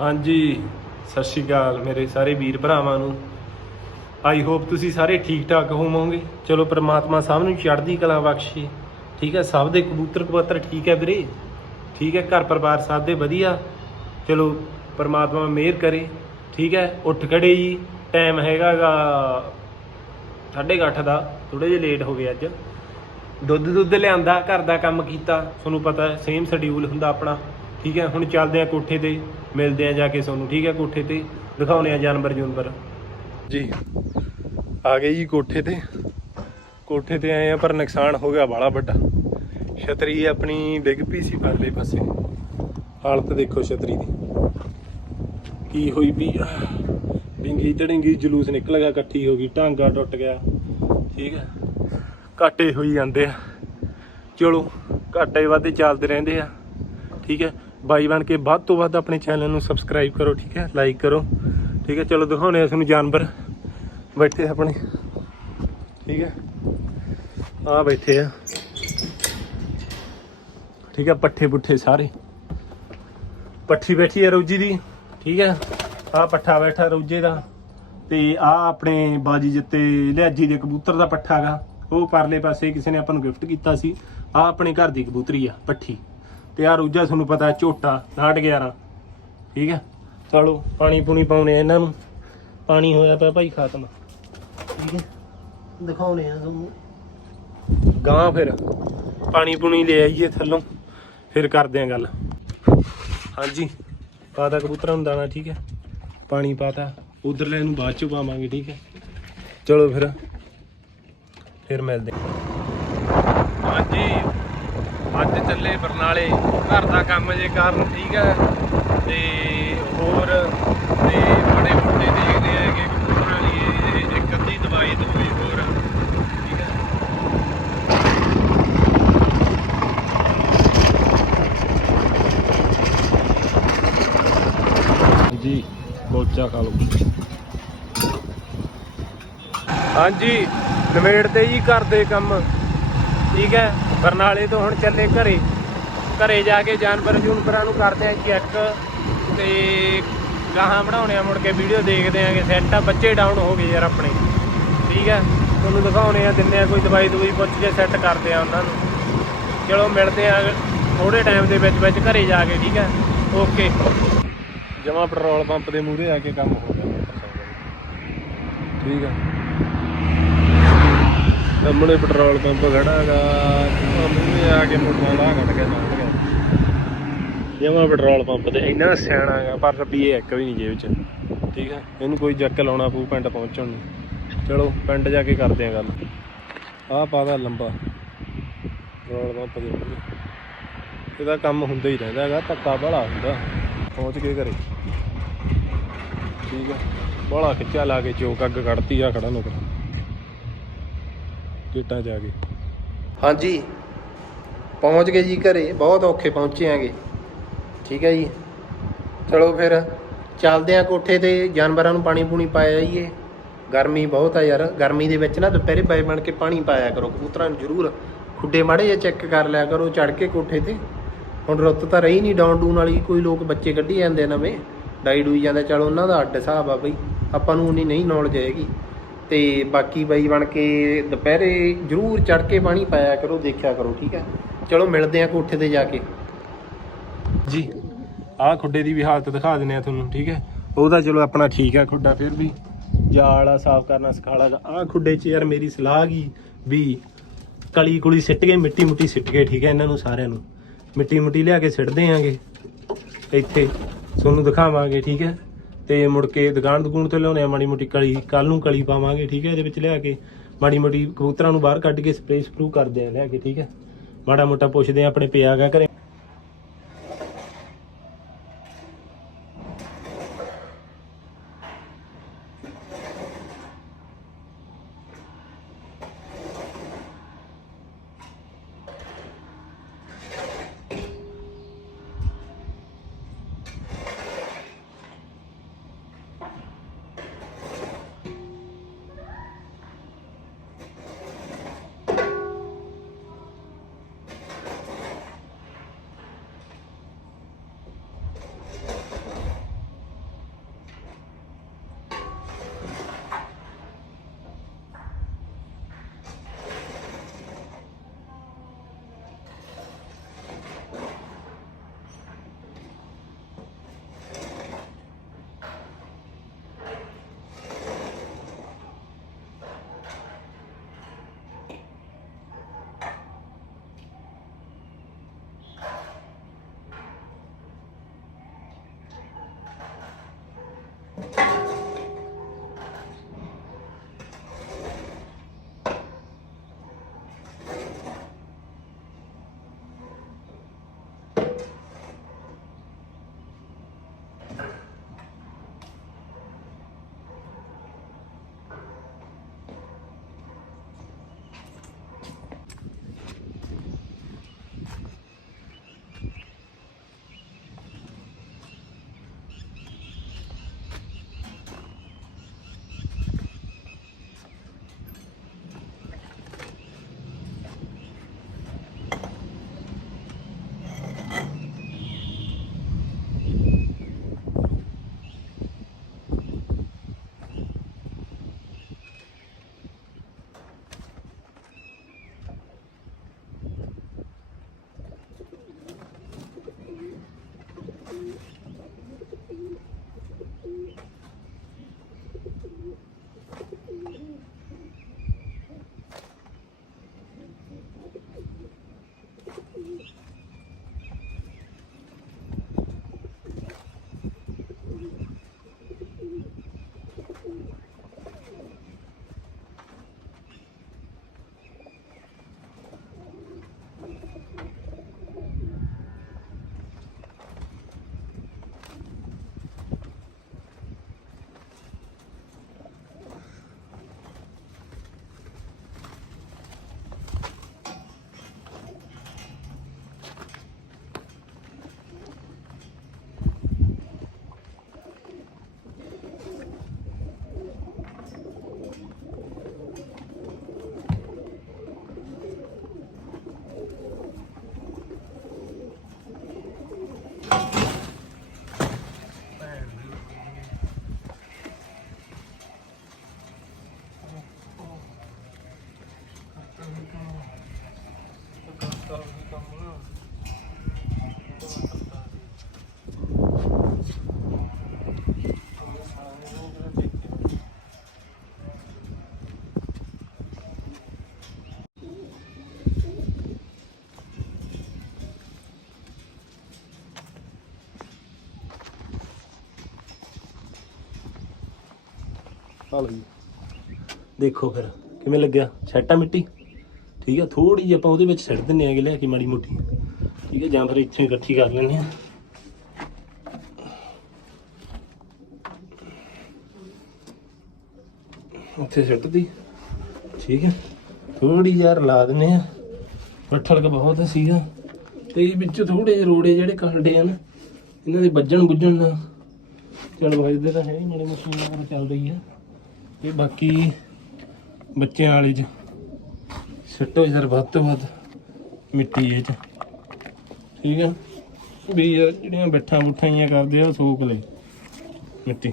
ਹਾਂਜੀ, ਸਤਿ ਸ਼੍ਰੀ ਅਕਾਲ ਮੇਰੇ ਸਾਰੇ ਵੀਰ ਭਰਾਵਾਂ ਨੂੰ। ਆਈ ਹੋਪ ਤੁਸੀਂ ਸਾਰੇ ਠੀਕ ਠਾਕ ਹੋਵੋਗੇ। ਚਲੋ, ਪ੍ਰਮਾਤਮਾ ਸਭ ਨੂੰ ਚੜ੍ਹਦੀ ਕਲਾ ਬਖਸ਼ੇ। ਠੀਕ ਹੈ, ਸਭ ਦੇ ਕਬੂਤਰ ਕਬੂਤਰ ਠੀਕ ਹੈ ਵੀਰੇ। ਠੀਕ ਹੈ, ਘਰ ਪਰਿਵਾਰ ਸਭ ਦੇ ਵਧੀਆ। ਚਲੋ, ਪ੍ਰਮਾਤਮਾ ਮਿਹਰ ਕਰੇ। ਠੀਕ ਹੈ, ਉੱਠ ਖੜੇ ਜੀ। ਟਾਈਮ ਹੈਗਾਗਾ 8:30 ਦਾ। ਥੋੜੇ ਜਿਹਾ ਲੇਟ ਹੋ ਗਏ ਅੱਜ। ਦੁੱਧ ਦੁੱਧ ਲਿਆਂਦਾ, ਘਰ ਦਾ ਕੰਮ ਕੀਤਾ। ਤੁਹਾਨੂੰ ਪਤਾ ਸੇਮ ਸ਼ਡਿਊਲ ਹੁੰਦਾ ਆਪਣਾ। ਠੀਕ ਹੈ, ਹੁਣ ਚੱਲਦੇ ਆ ਕੋਠੇ ਤੇ, ਮਿਲਦੇ ਆ ਜਾ ਕੇ ਤੁਹਾਨੂੰ, ਠੀਕ ਹੈ, ਕੋਠੇ ਤੇ ਦਿਖਾਉਨੇ ਆ ਜਾਨਵਰ ਜੂਨਵਰ। ਜੀ, ਆ ਗਏ ਜੀ ਕੋਠੇ ਤੇ। ਕੋਠੇ ਤੇ ਆਏ ਆ ਪਰ ਨੁਕਸਾਨ ਹੋ ਗਿਆ ਬਾਲਾ ਵੱਡਾ। ਛਤਰੀ ਆਪਣੀ ਡਿੱਗ ਪਈ ਸੀ ਪਰਲੇ ਪਾਸੇ। ਹਾਲਤ ਦੇਖੋ ਛਤਰੀ ਦੀ। ਕੀ ਹੋਈ ਵੀ ਡਿੰਗੀ ਟੜਿੰਗੀ ਜਲੂਸ ਨਿਕਲ ਗਿਆ, ਇਕੱਠੀ ਹੋ ਗਈ ਟਾਂਗਾ ਟੁੱਟ ਗਿਆ। ਠੀਕ ਹੈ, ਘਾਟੇ ਹੋਈ ਜਾਂਦੇ ਆ। ਚਲੋ, ਘਾਟੇ ਵਾਧੇ ਚੱਲਦੇ ਰਹਿੰਦੇ ਆ। ਠੀਕ ਹੈ ਬਾਈ ਬਣ ਕੇ ਵੱਧ ਤੋਂ ਵੱਧ ਆਪਣੇ ਚੈਨਲ ਨੂੰ ਸਬਸਕ੍ਰਾਈਬ ਕਰੋ, ਠੀਕ ਹੈ? ਲਾਈਕ ਕਰੋ, ਠੀਕ ਹੈ? ਚਲੋ ਦਿਖਾਉਣੇ ਆ ਤੁਹਾਨੂੰ ਜਾਨਵਰ ਬੈਠੇ ਆਪਣੇ, ਠੀਕ ਹੈ? ਆ ਬੈਠੇ ਆ, ਠੀਕ ਹੈ? ਪੱਠੇ ਪੁੱਠੇ ਸਾਰੇ। ਪੱਠੀ ਬੈਠੀ ਹੈ ਰੋਜੀ ਦੀ, ਠੀਕ ਹੈ? ਆ ਪੱਠਾ ਬੈਠਾ ਰੋਜੇ ਦਾ ਤੇ ਆ ਆਪਣੇ ਬਾਜੀ ਜਿੱਤੇ ਲਿਆਜੀ ਦੇ ਕਬੂਤਰ ਦਾ ਪੱਠਾ ਗਾ। ਉਹ ਪਰਲੇ ਪਾਸੇ ਕਿਸੇ ਨੇ ਆਪਾਂ ਨੂੰ ਗਿਫਟ ਕੀਤਾ ਸੀ। ਆ ਆਪਣੇ ਘਰ ਦੀ ਕਬੂਤਰੀ ਆ, ਪੱਠੀ। ਤੇ ਆ ਰੋਜਾ ਤੁਹਾਨੂੰ ਪਤਾ ਝੋਟਾ 911 ਠੀਕ ਹੈ? ਚਲੋ ਪਾਣੀ ਪੂਣੀ ਪਾਉਣੇ ਇਹਨਾਂ ਨੂੰ। ਪਾਣੀ ਹੋਇਆ ਪਿਆ ਭਾਈ ਖਾਤਮ। ਠੀਕ ਹੈ? ਦਿਖਾਉਣੇ ਆ ਤੁਹਾਨੂੰ। ਗਾਂ ਫਿਰ। ਪਾਣੀ ਪੂਣੀ ਲੈ ਆਈਏ ਥੱਲੋਂ। ਫਿਰ ਕਰਦੇ ਆ ਗੱਲ। ਹਾਂਜੀ। ਪਾਤਾ ਕਬੂਤਰਾਂ ਨੂੰ ਦਾਣਾ, ਠੀਕ ਹੈ? ਪਾਣੀ ਪਾਤਾ। ਉਧਰਲੇ ਨੂੰ ਬਾਅਦ ਚ ਪਾਵਾਂਗੇ, ਠੀਕ ਹੈ? ਚਲੋ ਫਿਰ। ਫਿਰ ਮਿਲਦੇ ਹਾਂਜੀ। ਅੱਜ ਚੱਲੇ ਬਰਨਾਲੇ ਘਰ ਦਾ ਕੰਮ ਜੇ ਕਰਨ ਠੀਕ ਹੈ ਤੇ ਹੋਰ ਤੇ ਬੜੇ ਮੋਟੇ ਦੇਖਦੇ ਆ ਕਿ ਦੀ ਇਹ- ਇੱਕ ਅੱਧੀ ਦਵਾਈ ਦਵਾਈ ਹੋਰ ਠੀਕ ਹੈ। ਜੀ ਕੋਚਾ ਖਾ ਲਓ। ਹਾਂਜੀ ਨਵੇੜ ਤੇ ਜੀ ਘਰ ਦੇ ਕੰਮ। ਠੀਕ ਹੈ, ਬਰਨਾਲੇ ਤੋਂ ਹੁਣ ਚੱਲੇ ਘਰੇ। ਘਰੇ ਜਾ ਕੇ ਜਾਨਵਰ ਜੂਨਵਰਾਂ ਨੂੰ ਕਰਦੇ ਆ ਚੈੱਕ ਤੇ ਗਾਹਾਂ ਬਣਾਉਣੇ ਆ ਮੁੜ ਕੇ ਵੀਡੀਓ ਦੇਖਦੇ ਆਂਗੇ ਸੈੱਟ ਆ, ਬੱਚੇ ਡਾਊਨ ਹੋ ਗਏ ਯਾਰ ਆਪਣੇ। ਠੀਕ ਹੈ, ਤੁਹਾਨੂੰ ਦਿਖਾਉਣੇ ਆ ਦਿੰਨੇ ਆ ਕੋਈ ਦਵਾਈ ਦਵਾਈ ਪੁੱਛ ਕੇ ਸੈੱਟ ਕਰਦੇ ਆ ਉਹਨਾਂ ਨੂੰ। ਚਲੋ ਮਿਲਦੇ ਆ ਥੋੜੇ ਟਾਈਮ ਦੇ ਵਿੱਚ ਵਿੱਚ ਘਰੇ ਜਾ ਕੇ, ਠੀਕ ਹੈ ਓਕੇ ਜਮਾ ਪੈਟਰੋਲ ਪੰਪ ਦੇ ਮੂਹਰੇ ਆ ਕੇ ਕੰਮ ਹੋ ਗਿਆ। ਠੀਕ ਆ ਸਾਹਮਣੇ ਪੈਟਰੋਲ ਪੰਪ ਖੜਾ ਹੈਗਾ। ਆਹ ਆ ਕੇ ਮੋਟਰਸਾਈਕਲ ਆ ਕੱਢ ਕੇ ਲੰਘ ਗਿਆ। ਜਮਾ ਪੈਟਰੋਲ ਪੰਪ ਤੇ ਇੰਨਾ ਸਿਆਣਾ ਹੈਗਾ, ਪਰ ਰੁਪਈਏ ਇੱਕ ਵੀ ਨਹੀਂ ਜੇਬ 'ਚ। ਠੀਕ ਆ ਇਹਨੂੰ ਕੋਈ ਜੱਕ ਲਾਉਣਾ ਪਊ ਪਿੰਡ ਪਹੁੰਚਣ ਨੂੰ। ਚਲੋ, ਪਿੰਡ ਜਾ ਕੇ ਕਰਦੇ ਆ ਗੱਲ। ਆਹ ਪਾਦਾ ਲੰਬਾ। ਪੈਟਰੋਲ ਪੰਪ ਦੇ ਇਹਦਾ ਕੰਮ ਹੁੰਦਾ ਹੀ ਰਹਿੰਦਾ ਹੈਗਾ, ਧੱਕਾ ਬੜਾ ਹੁੰਦਾ। ਪਹੁੰਚ ਕੇ ਘਰੇ। ਠੀਕ ਆ ਬੜਾ ਖਿੱਚਾ ਲਾ ਕੇ ਚੋਕ ਅੱਗ ਕੱਢਤੀ ਆ ਖੜਾ ਨੁਕਰ ਟੇਟਾਂ ਜਾ ਕੇ। ਹਾਂਜੀ। ਪਹੁੰਚ ਗਏ ਜੀ ਘਰੇ, ਬਹੁਤ ਔਖੇ ਪਹੁੰਚੇ ਆਂਗੇ ਠੀਕ ਹੈ ਜੀ। ਚਲੋ ਫਿਰ ਚੱਲਦੇ ਆ ਕੋਠੇ ਤੇ, ਜਾਨਵਰਾਂ ਨੂੰ ਪਾਣੀ ਪੂਣੀ ਪਾਇਆ ਜਾਈਏ। ਗਰਮੀ ਬਹੁਤ ਆ ਯਾਰ, ਗਰਮੀ ਦੇ ਵਿੱਚ ਨਾ ਦੁਪਹਿਰੇ ਪੈ ਬਣ ਕੇ ਪਾਣੀ ਪਾਇਆ ਕਰੋ, ਕਬੂਤਰਾਂ ਨੂੰ ਜ਼ਰੂਰ। ਖੁੱਡੇ ਮਾੜੇ ਜਿਹਾ ਚੈੱਕ ਕਰ ਲਿਆ ਕਰੋ ਚੜ ਕੇ ਕੋਠੇ ਤੇ। ਹੁਣ ਰੁੱਤ ਤਾਂ ਰਹੀ ਨਹੀਂ ਡਾਊਨ ਡੂਨ ਵਾਲੀ, ਕੋਈ ਲੋਕ ਬੱਚੇ ਕੱਢੀ ਜਾਂਦੇ ਨਵੇਂ। ਡਾਈ ਡੂਈ ਜਾਂਦੇ, ਚਲ ਉਹਨਾਂ ਦਾ ਅੱਡ ਹਿਸਾਬ ਆ ਬਈ, ਆਪਾਂ ਨੂੰ ਉਨੀ ਨਹੀਂ ਨੌਲੇਜ ਹੈਗੀ। ਤੇ ਬਾਕੀ ਬਾਈ ਬਣ ਕੇ ਦੁਪਹਿਰੇ ਜ਼ਰੂਰ ਚੜ ਕੇ ਪਾਣੀ ਪਾਇਆ ਕਰੋ, ਦੇਖਿਆ ਕਰੋ, ਠੀਕ ਹੈ? ਚਲੋ, ਮਿਲਦੇ ਆ ਕੋਠੇ ਤੇ ਜਾ ਕੇ। ਜੀ, ਆਹ ਖੁੱਡੇ ਦੀ ਵੀ ਹਾਲਤ ਦਿਖਾ ਦਿੰਨੇ ਆ ਤੁਹਾਨੂੰ, ਠੀਕ ਹੈ? ਉਹਦਾ ਚਲੋ ਆਪਣਾ ਠੀਕ ਹੈ ਖੁੱਡਾ, ਫਿਰ ਵੀ ਜਾਲ ਆ ਸਾਫ਼ ਕਰਨਾ ਸਿਖਾਲਾ ਆਹ ਖੁੱਡੇ 'ਚ ਯਾਰ ਮੇਰੀ ਸਲਾਹ ਗਈ ਵੀ ਕਲੀ ਕੁਲੀ ਸਿੱਟ ਕੇ, ਮਿੱਟੀ ਮੁੱਟੀ ਸਿੱਟ ਕੇ, ਠੀਕ ਹੈ ਇਹਨਾਂ ਨੂੰ ਸਾਰਿਆਂ ਨੂੰ। ਮਿੱਟੀ ਮੁੱਟੀ ਲਿਆ ਕੇ ਸਿੱਟਦੇ ਆਂਗੇ। ਇੱਥੇ ਤੁਹਾਨੂੰ ਦਿਖਾਵਾਂਗੇ, ਠੀਕ ਹੈ? ਤੇ ਮੁੜ ਕੇ ਦੁਕਾਨ ਦੁਕਾਨ ਤੋਂ ਲਿਆਉਣੇ ਆ, ਮਾੜੀ ਮੋਟੀ ਕਲੀ ਕੱਲ ਨੂੰ ਕਲੀ ਪਾਵਾਂਗੇ, ਠੀਕ ਹੈ, ਇਹਦੇ ਵਿੱਚ ਲਿਆ ਕੇ, ਮਾੜੀ ਮੋਟੀ ਕਬੂਤਰਾਂ ਨੂੰ ਬਾਹਰ ਕੱਢ ਕੇ ਸਪਰੇਅ ਸਪਰੂ ਕਰਦੇ ਆ, ਲਿਆ ਕੇ, ਠੀਕ ਹੈ। ਮਾੜਾ ਮੋਟਾ ਪੁੱਛਦੇ ਆ, ਆਪਣੇ ਪਿਆ ਗਾ ਘਰੇ। ਹਾਲੋ ਜੀ ਦੇਖੋ ਫਿਰ, ਕਿਵੇਂ ਲੱਗਿਆ? ਸੈੱਟ ਆ ਮਿੱਟੀ? ਠੀਕ ਆ ਥੋੜੀ ਜਿਹੀ ਆਪਾਂ ਉਹਦੇ ਵਿੱਚ ਸਿੱਟ ਦਿੰਨੇ ਆਗੇ ਲੈ ਕੇ ਮਾੜੀ ਮੋਟੀ। ਠੀਕ ਹੈ ਜਾਂ ਫਿਰ ਇੱਥੇ ਇਕੱਠੀ ਕਰ ਲੈਂਦੇ ਆ। ਉੱਥੇ ਸਿੱਟ ਦੀ ਠੀਕ ਹੈ ਥੋੜੀ ਯਾਰ ਲਾ ਦਿੰਨੇ ਆ। ਪੱਠਲ ਬਹੁਤ ਸੀਗਾ। ਤੇ ਵਿੱਚ ਥੋੜੇ ਜਿਹੇ ਰੋੜੇ ਜਿਹੜੇ ਕੱਢੇ ਆ ਇਹਨਾਂ ਦੇ ਵੱਜਣ ਬੁੱਝਣ ਨਾ ਚਲ ਵੱਜਦੇ ਤਾਂ ਹੈ ਹੀ, ਮਾੜੀ ਮਸ਼ੀਨ ਨਾਲ ਚੱਲ ਰਹੀ ਹੈ ਤੇ ਬਾਕੀ ਬੱਚਿਆਂ ਵਾਲੇ ਚ ਸਿੱਟੋ ਯਾਰ ਵੱਧ ਤੋਂ ਵੱਧ ਮਿੱਟੀ ਇਹ ਚ। ਠੀਕ ਆ? ਵੀ ਯਾਰ ਜਿਹੜੀਆਂ ਬੱਠਾਂ ਬੁੱਠਾਂ ਕਰਦੇ ਆ, ਉਹ ਸੋਕ ਲੈ ਮਿੱਟੀ।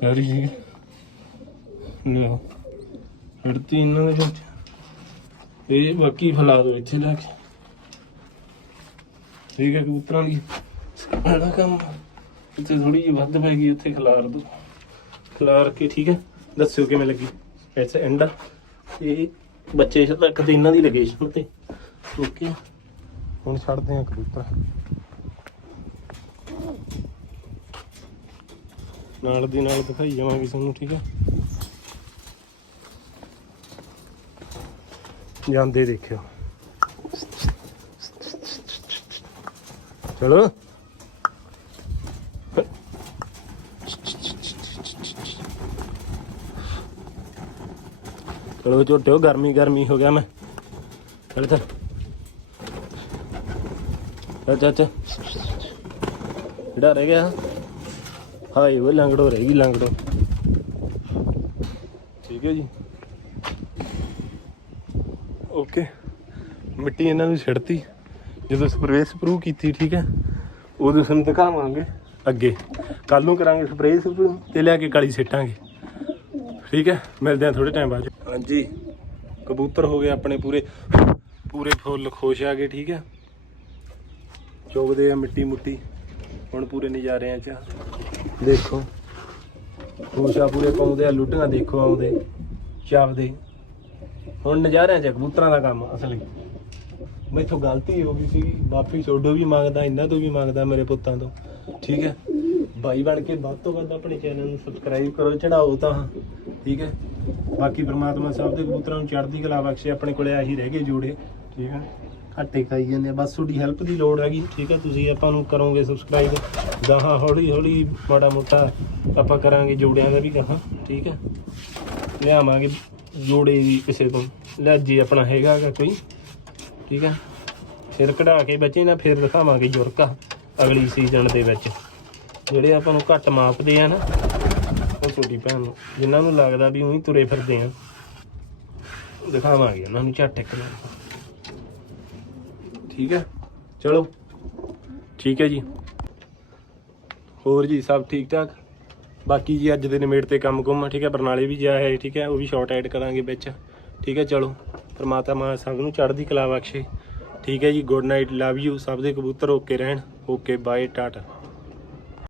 ਸਾਰੀ ਠੀਕ ਹੈ ਲਿਓ ਫੜਤੀ ਇਹਨਾਂ ਦੇ ਵਿੱਚ। ਇਹ ਬਾਕੀ ਫੈਲਾ ਦੋ ਇੱਥੇ ਲੈ ਕੇ। ਠੀਕ ਹੈ ਕਬੂਤਰਾਂ ਦੀ। ਆੜਾ ਕੰਮ ਇੱਥੇ ਥੋੜੀ ਜਿਹੀ ਵੱਧ ਪੈ ਗਈ, ਉੱਥੇ ਖਿਲਾਰ ਦੋ। ਖਿਲਾਰ ਕੇ ਠੀਕ ਹੈ? ਦੱਸਿਓ ਕਿਵੇਂ ਲੱਗੀ? ਐਸੇ ਐਂਡਾ ਇਹ ਬੱਚੇ ਤੱਕ ਤੇ ਇਹਨਾਂ ਦੀ ਲੋਕੇਸ਼ਨ ਤੇ। ਓਕੇ ਹੁਣ ਛੱਡਦੇ ਆ ਕਬੂਤਰ। ਨਾਲ ਦੀ ਨਾਲ ਦਿਖਾਈ ਜਾਵਾਂਗੇ ਤੁਹਾਨੂੰ ਠੀਕ ਹੈ? ਜਾਂਦੇ ਦੇਖਿਓ। ਚਲੋ। ਚਲੋ ਝੋਟਿਓ, ਗਰਮੀ ਗਰਮੀ ਹੋ ਗਿਆ ਮੈਂ। ਚੱਲ ਚੱਲ ਚੱਲ ਚੱਲ। ਜਿਹੜਾ ਰਹਿ ਗਿਆ, ਹਾਏ ਉਹ ਲੰਗੜੋ ਰਹਿ ਗਈ, ਲੰਗੜੋ। ਠੀਕ ਹੈ ਜੀ। ਓਕੇ। ਮਿੱਟੀ ਇਹਨਾਂ ਨੂੰ ਛਿੜਤੀ। ਜਦੋਂ ਸਪਰੇਅ ਸਪਰੂ ਕੀਤੀ, ਠੀਕ ਹੈ। ਉਦੋਂ ਸਾਨੂੰ ਦਿਖਾਵਾਂਗੇ ਅੱਗੇ। ਕੱਲ ਨੂੰ ਕਰਾਂਗੇ ਸਪਰੇਅ ਸਪਰੂ ਤੇ ਲੈ ਕੇ ਕਾਲੀ ਸਿੱਟਾਂਗੇ। ਠੀਕ ਹੈ, ਮਿਲਦੇ ਆ ਥੋੜੇ ਟਾਈਮ ਬਾਅਦ। ਹਾਂਜੀ, ਕਬੂਤਰ ਹੋ ਗਏ ਆਪਣੇ ਪੂਰੇ। ਪੂਰੇ ਫੁੱਲ ਖੁਸ਼ ਆ ਗਏ, ਠੀਕ ਹੈ। ਚੁਗਦੇ ਆ ਮਿੱਟੀ ਮੁੱਟੀ, ਹੁਣ ਪੂਰੇ ਨਜ਼ਾਰਿਆਂ ਚ। ਦੇਖੋ, ਖੁਸ਼ਾ ਪੂਰੇ, ਪਾਉਂਦੇ ਆ ਲੁੱਟੀਆਂ ਦੇਖੋ ਆਉਂਦੇ ਚਾਪਦੇ ਹੁਣ ਨਜ਼ਾਰਿਆਂ ਚ ਕਬੂਤਰਾਂ ਦਾ ਕੰਮ ਅਸਲੀ। ਮੈਥੋਂ ਗਲਤੀ ਹੋ ਗਈ ਸੀ ਬਾਪੀ ਛੋਡੋ ਵੀ ਮੰਗਦਾ ਇਹਨਾਂ ਤੋਂ ਵੀ ਮੰਗਦਾ ਮੇਰੇ ਪੁੱਤਾਂ ਤੋਂ। ਠੀਕ ਹੈ, ਬਾਈ ਬਣ ਕੇ ਵੱਧ ਤੋਂ ਵੱਧ ਆਪਣੇ ਚੈਨਲ ਨੂੰ ਸਬਸਕ੍ਰਾਈਬ ਕਰੋ, ਚੜਾਓ ਤਾਂ। ਠੀਕ ਹੈ? ਬਾਕੀ ਪ੍ਰਮਾਤਮਾ ਸਾਹਿਬ ਦੇ ਕਬੂਤਰਾਂ ਨੂੰ ਚੜ੍ਹਦੀ ਕਲਾ ਬਖਸ਼ੇ, ਆਪਣੇ ਕੋਲੇ ਆਹੀ ਰਹਿ ਗਏ ਜੋੜੇ, ਠੀਕ ਹੈ? ਘੱਟੇ ਖਾਈ ਜਾਂਦੇ ਆ, ਬਸ ਤੁਹਾਡੀ ਹੈਲਪ ਦੀ ਲੋੜ ਹੈਗੀ, ਠੀਕ ਹੈ? ਤੁਸੀਂ ਆਪਾਂ ਨੂੰ ਕਰੋਗੇ ਸਬਸਕ੍ਰਾਈਬ ਗਾਹਾਂ ਹੌਲੀ ਹੌਲੀ ਮਾੜਾ ਮੋਟਾ ਆਪਾਂ ਕਰਾਂਗੇ ਜੋੜਿਆਂ ਦਾ ਵੀ ਗਾਹਾਂ, ਠੀਕ ਹੈ? ਲਿਆਵਾਂਗੇ ਜੋੜੇ ਵੀ ਕਿਸੇ ਤੋਂ, ਲੈ ਜੇ ਆਪਣਾ ਹੈਗਾ ਕੋਈ, ਠੀਕ ਹੈ? ਫਿਰ ਕਢਾ ਕੇ ਬੱਚੇ ਨਾ ਫਿਰ ਦਿਖਾਵਾਂਗੇ ਜੁਰਕਾ ਅਗਲੀ ਸੀਜ਼ਨ ਦੇ ਵਿੱਚ, ਜਿਹੜੇ ਆਪਾਂ ਨੂੰ ਘੱਟ ਮਾਪਦੇ ਆ ਨਾ ਉਹ ਛੋਟੀ ਭੈਣ ਨੂੰ, ਜਿਨ੍ਹਾਂ ਨੂੰ ਲੱਗਦਾ ਵੀ ਉਹੀ ਤੁਰੇ ਫਿਰਦੇ ਆ। ਦਿਖਾਵਾਂਗੇ ਉਹਨਾਂ ਨੂੰ ਝੱਟ ਇੱਕ ਵਾਰ ਠੀਕ ਹੈ? ਚਲੋ। ਠੀਕ ਹੈ ਜੀ। ਹੋਰ ਜੀ, ਸਭ ਠੀਕ ਠਾਕ? ਬਾਕੀ ਜੀ ਅੱਜ ਦੇ ਨਿਮੇੜ ਤੇ ਕੰਮ ਕੁੰਮ, ਠੀਕ ਹੈ? ਬਰਨਾਲੇ ਵੀ ਜਾ ਹੈ, ਠੀਕ ਹੈ? ਉਹ ਵੀ ਸ਼ਾਰਟ ਐਡ ਕਰਾਂਗੇ ਵਿੱਚ। ਠੀਕ ਹੈ, ਚਲੋ। ਪਰਮਾਤਮਾ ਸਭ ਨੂੰ ਚੜ੍ਹਦੀ ਕਲਾ ਬਖਸ਼ੇ। ਠੀਕ ਹੈ ਜੀ ਗੁੱਡ ਨਾਈਟ ਲਵ ਯੂ ਸਭ ਦੇ ਕਬੂਤਰ ਓਕੇ ਰਹਿਣ। Okay bye tata.